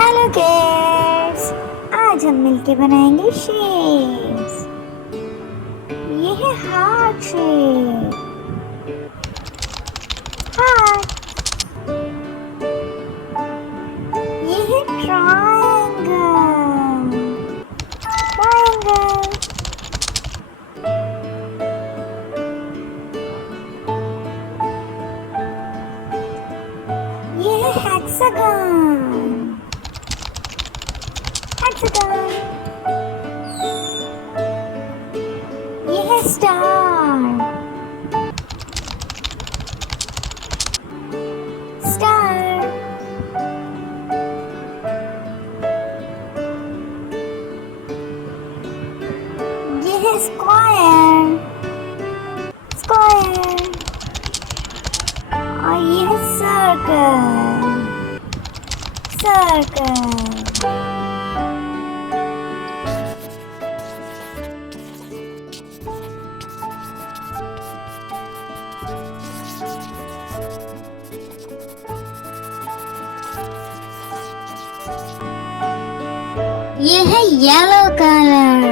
Hello kids, आज हम मिलके बनाएंगे शेप्स। ये है हार्ट शेप, हार्ट। ये है ट्रायंगल, ट्रायंगल। ये है हेक्सागन, हेक्सागन। ये है स्टार, स्टार। ये है स्क्वायर, स्क्वायर। और ये है सर्कल, सर्कल। ये है येलो कलर,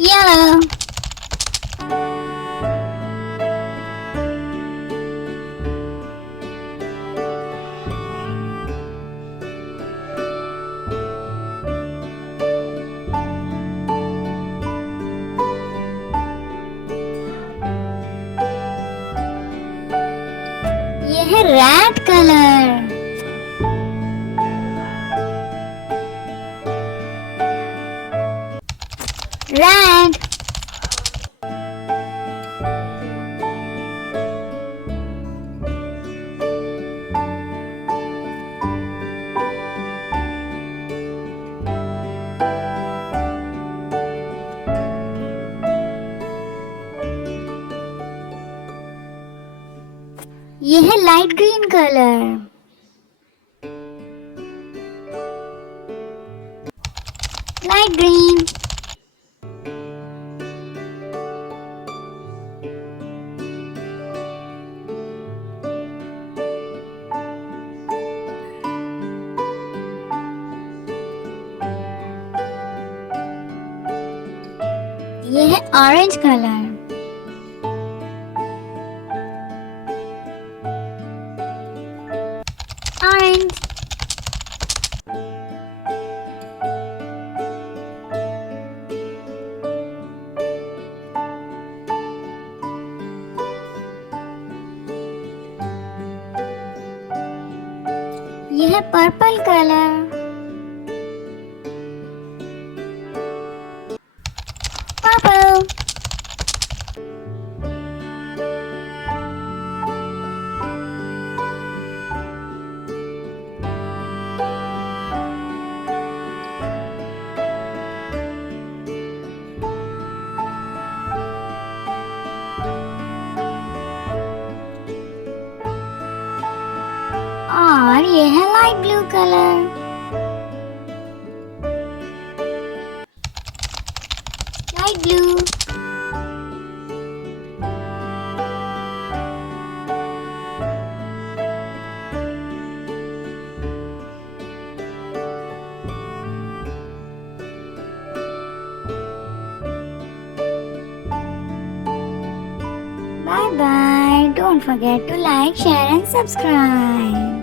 येलो। ये है रेड कलर, रेड। ये है light green colour, light green. ये है ऑरेंज कलर, ऑरेंज। ये है पर्पल कलर, पर्पल। और ये है light blue colour, light blue. Bye bye. Don't forget to like, share and subscribe.